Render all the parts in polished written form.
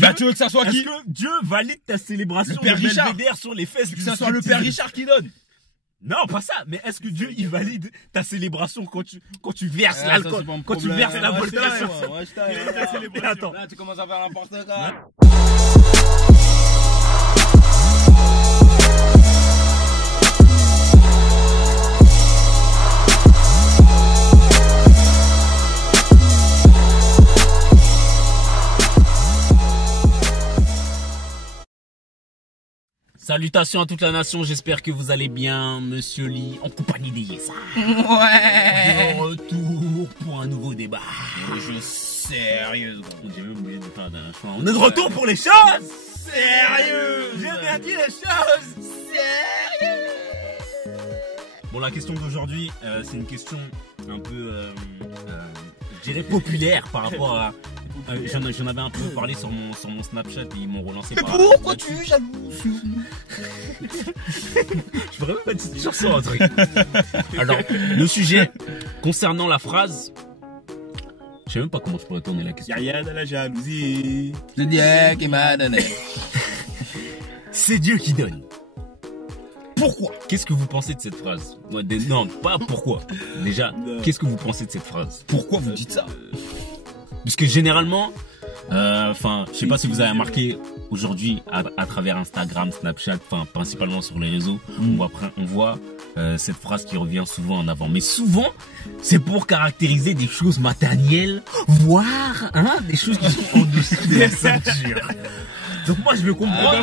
Bah, tu veux que ça soit qui? Est-ce que Dieu valide ta célébration Le Père de Richard Belvédère sur les fesses? Que ça soit le Père Richard qui donne. Non, pas ça. Mais est-ce que Dieu, il valide ta célébration quand tu verses l'alcool, quand tu verses la vodka? Attends. Là, tu commences à faire n'importe quoi. Salutations à toute la nation, j'espère que vous allez bien, Monsieur Lee, en compagnie des Yesa. Ouais. De retour pour un nouveau débat. Je sérieux. J'ai même oublié de faire la dernière fois. On est de retour pour les choses Sérieux. J'ai bien dit les choses sérieux. Bon, la question d'aujourd'hui, c'est une question un peu, je dirais populaire par rapport à... J'en avais un peu parlé sur mon Snapchat et ils m'ont relancé. Mais pourquoi tu es jaloux? Je voudrais même pas dire sur ça un truc. Alors, le sujet concernant la phrase, je sais même pas comment je pourrais tourner la question. Y'a rien de la jalousie. C'est Dieu qui m'a donné. C'est Dieu qui donne. Pourquoi? Qu'est-ce que vous pensez de cette phrase? Non, pas pourquoi. Déjà, qu'est-ce que vous pensez de cette phrase? Pourquoi vous dites ça? Parce que généralement, enfin, je sais pas si vous avez remarqué aujourd'hui à travers Instagram, Snapchat, enfin principalement sur les réseaux, on voit cette phrase qui revient souvent en avant. Mais souvent, c'est pour caractériser des choses matérielles, voire des choses qui sont en dessous de la ceinture. Donc moi, je veux comprendre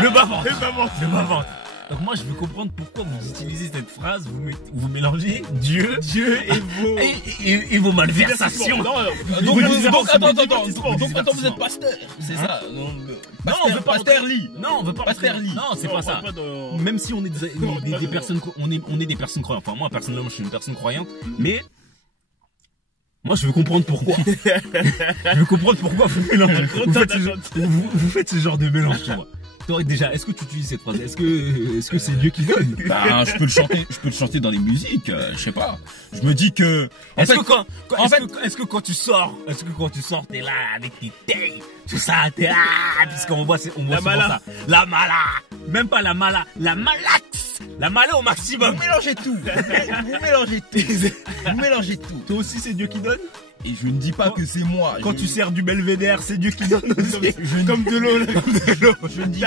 le bas-ventre. Donc moi je veux comprendre pourquoi vous utilisez cette phrase, vous mélangez Dieu et vos malversations. Donc attends, vous êtes pasteur, c'est ça? Non, on veut pas pasteur Lee. Non, on veut pas pasteur Lee. Non, c'est pas ça. Même si on est des personnes, on est des personnes croyantes. Enfin moi personnellement je suis une personne croyante, mais moi je veux comprendre pourquoi. Je veux comprendre pourquoi vous mélangez. Vous faites ce genre de mélange, tu vois. Toi, déjà, est-ce que tu utilises cette phrase? Est-ce que c'est Dieu qui donne? Bah, je peux le chanter dans les musiques, je sais pas. Je me dis que, est-ce que quand tu sors, t'es là avec tes tailles, tout ça, t'es là, puisqu'on voit souvent ça. La mala, même pas la mala, la malax, la mala au maximum. Vous mélangez tout. Vous mélangez tout. Toi aussi, c'est Dieu qui donne? Et je ne dis pas que c'est moi. Quand tu sers du Belvédère, c'est Dieu qui donne aussi. Comme de l'eau. Je ne dis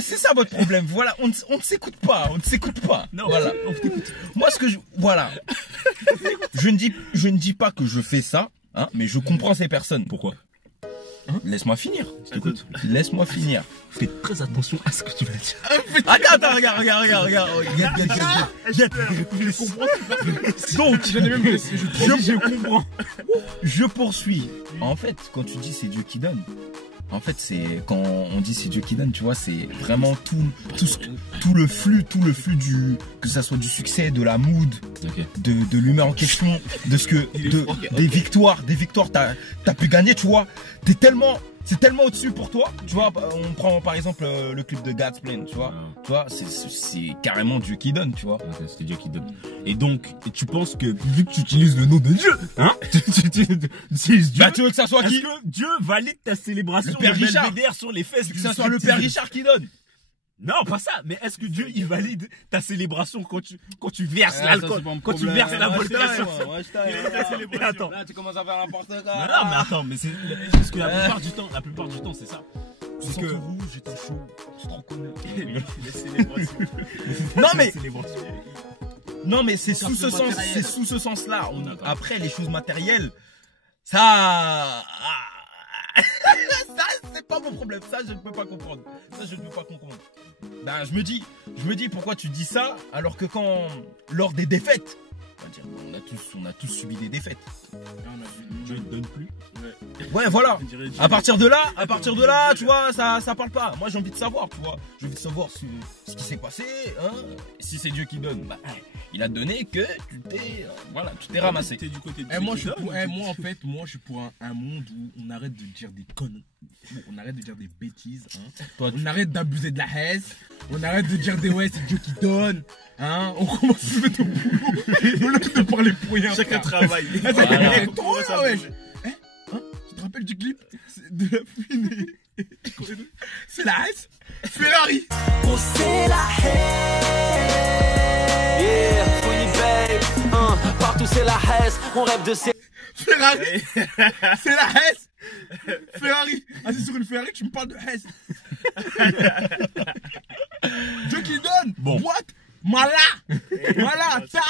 c'est ça votre problème. Voilà, on ne s'écoute pas. Non, voilà. Moi, voilà. Je ne dis pas que je fais ça, mais je comprends ces personnes. Pourquoi? Laisse-moi finir. Laisse-moi finir. Fais très attention à ce que tu vas dire. Attends, regarde. Je comprends. Donc, je comprends. Je poursuis. En fait, quand tu dis c'est Dieu qui donne, en fait, c'est quand on dit c'est Dieu qui donne, tu vois, c'est vraiment tout le flux que ça soit du succès, de la mood, de l'humeur en question, des victoires, t'as pu gagner, tu vois. C'est tellement au-dessus pour toi, tu vois. On prend par exemple le clip de God's Plan, tu vois. Tu vois, c'est carrément Dieu qui donne, tu vois. C'est Dieu qui donne. Et donc, tu penses que vu que tu utilises le nom de Dieu, tu utilises Dieu. Bah, tu veux que ça soit qui? Est-ce que Dieu valide ta célébration de Belvédère sur les fesses? Que ça soit le Père Richard qui donne. Non, pas ça, mais est-ce que Dieu, il valide ta célébration quand tu verses l'alcool, quand tu verses la vodka? Attends. Là, tu commences à faire n'importe quoi. Non, mais attends, mais c'est parce que la plupart du temps, c'est ça. C'est que rouge, j'étais chaud, je te reconnais. Non, mais c'est sous ce sens-là. Après, les choses matérielles, ça, c'est pas mon problème. Ça, je ne peux pas comprendre. Ben, je me dis pourquoi tu dis ça alors que lors des défaites, on a tous subi des défaites. Dieu ne donne plus. Ouais, voilà. À partir de là, tu vois, ça parle pas. Moi, j'ai envie de savoir, tu vois. J'ai envie de savoir ce qui s'est passé, Si c'est Dieu qui donne, bah, il a donné que tu t'es ramassé. Du côté de moi, je suis pour un monde où on arrête de dire des conneries. On arrête de dire des bêtises. On arrête d'abuser de la haine. On arrête de dire c'est Dieu qui donne. On commence à se mettre au boulot. On arrête de parler pour rien. Chacun travaille. de la fouine. C'est la S. Ferrari. Oh, c'est la haine. Yeah, Funny babe. Partout c'est la haine. On rêve de ces. Ferrari. C'est la S. Ferrari. Assis sur une Ferrari, tu me parles de S. Dieu qui donne. Bon. Boîte. Mala. Voilà. Ta.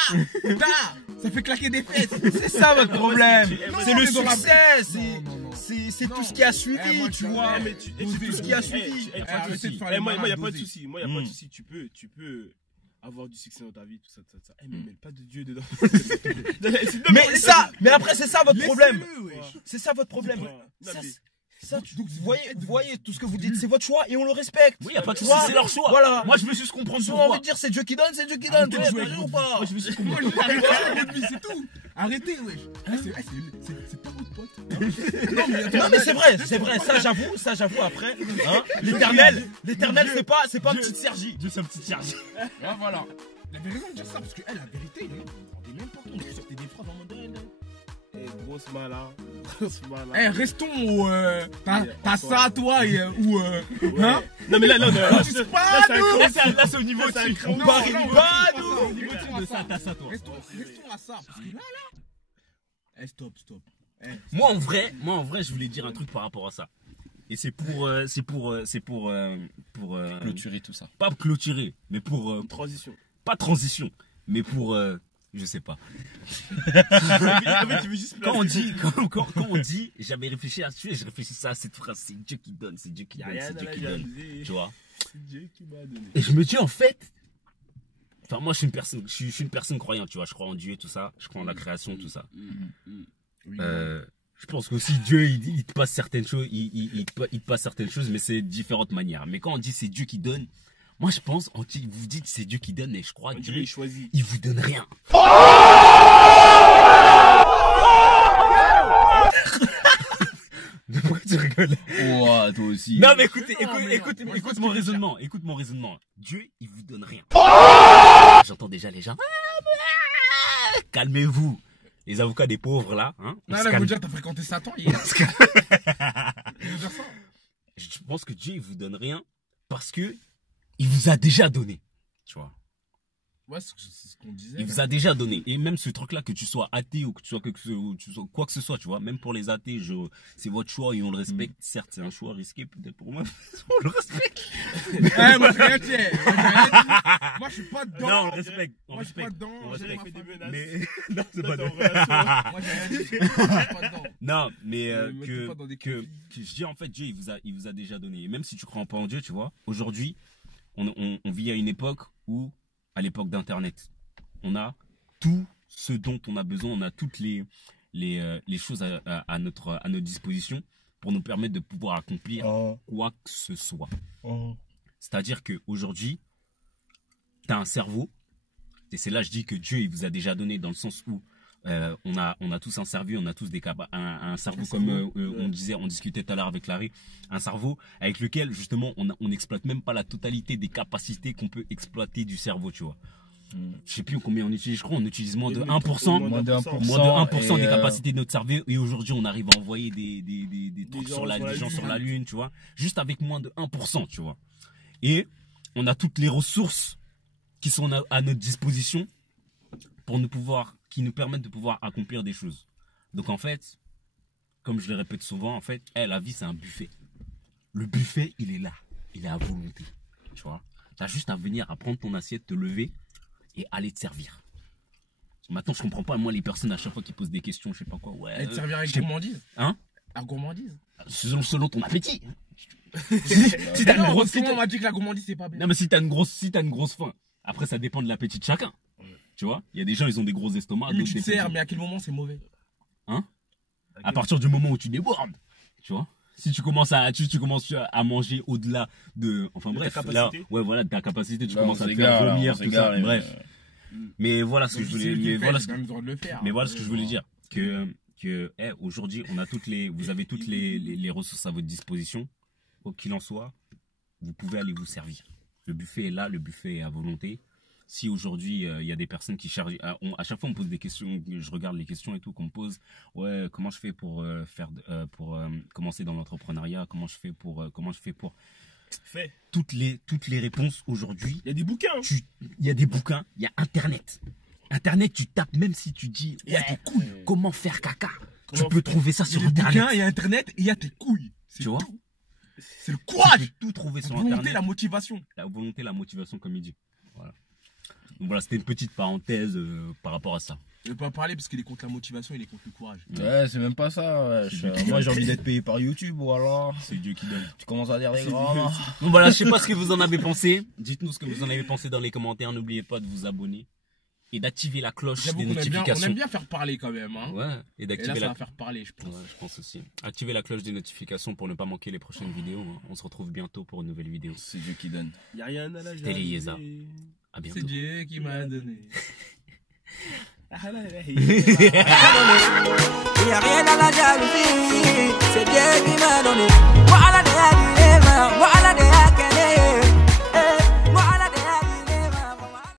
Ça fait claquer des fesses. C'est ça votre problème. C'est le dans la- succès. Non. C'est tout Non. ce qui a suivi, moi, tu je- vois. mais C'est tout ce qui a suivi. Arrêtez de faire les Moi, malins, y a pas de doser. souci. Moi, y a pas de souci. Tu peux avoir du succès dans ta vie, tout ça. Mais mêle pas de Dieu dedans. Mais après, c'est ça votre problème. Laissez-le, wesh. C'est ça votre problème. Non, Ça, mais- ça, vous voyez tout ce que vous dites, c'est votre choix et on le respecte. Oui, y a pas de Tu souci, vois, c'est leur choix. Voilà. Moi, je veux juste comprendre Si on a pourquoi. envie de dire c'est Dieu qui donne, c'est Dieu qui donne. Arrêtez Tu de jouer vois, avec ou votre pas? Moi, je veux juste Moi, comprendre. je vais arrêter votre vie, c'est tout. Arrêtez, wesh. C'est pas votre pote. Non mais c'est vrai, ça j'avoue après. Hein, l'éternel, c'est pas un petit Sergi. Dieu, c'est un petit Sergi. Ah, voilà. Il avait raison de dire ça parce que, la vérité, vous vous rendez même pas compte. Vous sortez des phrases en mode. Grosse mala. Grosse mala. Eh, restons au. T'as ça, toi, et. Ou. Ouais. Hein? Non, mais là, C'est pas nous. Là, c'est au niveau Là, c'est un dessus. cran. On parie non, pas, restons nous. à ça, au niveau De ça, t'as ça, toi. Restons à ça. Parce que là. Eh, stop. Eh, Moi, en vrai, je voulais dire un truc par rapport à ça. Et c'est pour Clôturer tout ça. pas clôturer, mais pour Transition. pas transition, mais pour je sais pas. En fait, tu veux juste Quand on dit, j'avais réfléchi à je réfléchissais à cette phrase, c'est Dieu qui donne, c'est Dieu qui Y a donne, rien c'est à Dieu la qui donne. jalousie. Tu vois. C'est Dieu qui m'a donné. Et je me dis en fait, enfin moi je suis une personne croyante, tu vois, je crois en Dieu et tout ça, je crois en la création, tout ça. oui. Je pense qu'aussi Dieu il te passe certaines choses, il te passe certaines choses, mais c'est de différentes manières. Mais quand on dit c'est Dieu qui donne, moi je pense, vous dites c'est Dieu qui donne, et je crois On que dirait Dieu il choisit. il vous donne rien. Pourquoi tu rigoles? Ouah, toi aussi. Non mais écoute Moi, je vois ce mon que tu veux raisonnement, écoute mon raisonnement. Dieu il vous donne rien. J'entends déjà les gens. Calmez-vous. Les avocats des pauvres là, hein. on Non, se là, calme. vous dire, t'as fréquenté Satan hier. Ils vont dire ça. Je pense que Dieu il vous donne rien parce que il vous a déjà donné. Tu vois. Ouais, c'est ce qu'on disait. Il vous a déjà donné. Et même ce truc-là, que tu sois athée ou que tu sois, quoi que ce soit, tu vois, même pour les athées, c'est votre choix et on le respecte. Certes, c'est un choix risqué, peut-être pour moi, on le respecte. Eh, moi, j'ai rien dit. Moi, je suis pas dedans. Non, on le respecte. On Moi, je suis pas respecte. dedans. On j'ai respecte. ma fait des famille. menaces. Mais, non, c'est Là, pas t'es en vrai. relation. Moi, j'ai rien dit. Je suis pas dedans. Non, mais Me mettez pas dans des que conflits. je dis en fait, Dieu, il vous a déjà donné. Et même si tu crois pas en Dieu, tu vois, aujourd'hui, on vit à une époque où, à l'époque d'Internet, on a tout ce dont on a besoin, on a toutes les choses à notre disposition pour nous permettre de pouvoir accomplir quoi que ce soit. C'est-à-dire qu'aujourd'hui, tu as un cerveau, et c'est là que je dis que Dieu il vous a déjà donné dans le sens où on a tous un cerveau, on a tous un cerveau comme on discutait tout à l'heure avec Larry, un cerveau avec lequel justement on n'exploite même pas la totalité des capacités qu'on peut exploiter du cerveau, tu vois. Je sais plus combien on utilise, je crois on utilise moins de 1%, Moins de 1%. moins de 1% des et, capacités de notre cerveau, et aujourd'hui on arrive à envoyer des trucs gens sur sur la des gens Lune. sur la Lune, tu vois, juste avec moins de 1%, tu vois. Et on a toutes les ressources qui sont à notre disposition qui nous permettent de pouvoir accomplir des choses. Donc en fait, comme je le répète souvent, en fait, la vie c'est un buffet. Le buffet, il est là, il est à volonté, tu vois. T'as juste à venir à prendre ton assiette, te lever et aller te servir. Maintenant, je comprends pas, moi, les personnes à chaque fois qui posent des questions, je sais pas quoi, ouais. Elle te servir avec je sais- gourmandise. Hein? À gourmandise. Selon ton appétit. Si t'as une grosse- on m'a dit que la gourmandise, c'est pas bien. Non, mais si t'as une grosse faim, après, ça dépend de l'appétit de chacun. Tu vois? Il y a des gens, ils ont des gros estomacs. Mais d'autres tu te des sers, petits. mais à quel moment c'est mauvais? À partir du moment où tu débordes, tu vois? Si tu commences à manger au-delà de, enfin De ta bref, là, capacité. ouais, voilà, de ta capacité, tu Là, commences on à te s'égare, faire là, vomir, on tout ça, s'égare, bref. Mais voilà ce que je voulais, mais voilà ce que, le droit de le faire. mais voilà ce que je voulais dire. Aujourd'hui, on a vous avez toutes les ressources à votre disposition. Quoi qu'il en soit, vous pouvez aller vous servir. Le buffet est là, le buffet est à volonté. si aujourd'hui il y a des personnes qui cherchent, à chaque fois on me pose des questions, je regarde les questions et tout qu'on me pose, ouais, comment je fais pour commencer dans l'entrepreneuriat, comment je fais pour Fait. toutes les réponses aujourd'hui. Il y a des bouquins. Il y a des bouquins, il y a Internet. Internet, tu tapes, même si tu dis, Il y a ouais, tes couilles. comment faire caca, Comment tu peux trouver ça sur Il y a des Internet. bouquins, il y a Internet et il y a tes couilles. C'est Tu vois, tout. C'est le tu courage. peux tout trouver La sur volonté, Internet. la motivation. La volonté, la motivation, comme il dit. Voilà. Donc voilà, c'était une petite parenthèse par rapport à ça. Je ne vais pas parler parce qu'il est contre la motivation, il est contre le courage. Ouais, c'est même pas ça. Ouais. Moi, j'ai envie d'être payé par YouTube ou alors. C'est Dieu qui donne. Tu commences à dire des grands. Donc voilà, je sais pas ce que vous en avez pensé. Dites-nous ce que vous en avez pensé dans les commentaires. N'oubliez pas de vous abonner et d'activer la cloche J'avoue des qu'on notifications. aime bien faire parler quand même. Hein. Ouais, et Et là, d'activer ça la. va faire parler, je pense. Ouais, je pense aussi. Activez la cloche des notifications pour ne pas manquer les prochaines vidéos. On se retrouve bientôt pour une nouvelle vidéo. C'est Dieu qui donne. Il n'y a rien à la C'était les Yéza. À bientôt. C'est Dieu qui m'a donné. Il n'y a rien à la jalousie, c'est Dieu qui m'a donné. Voilà,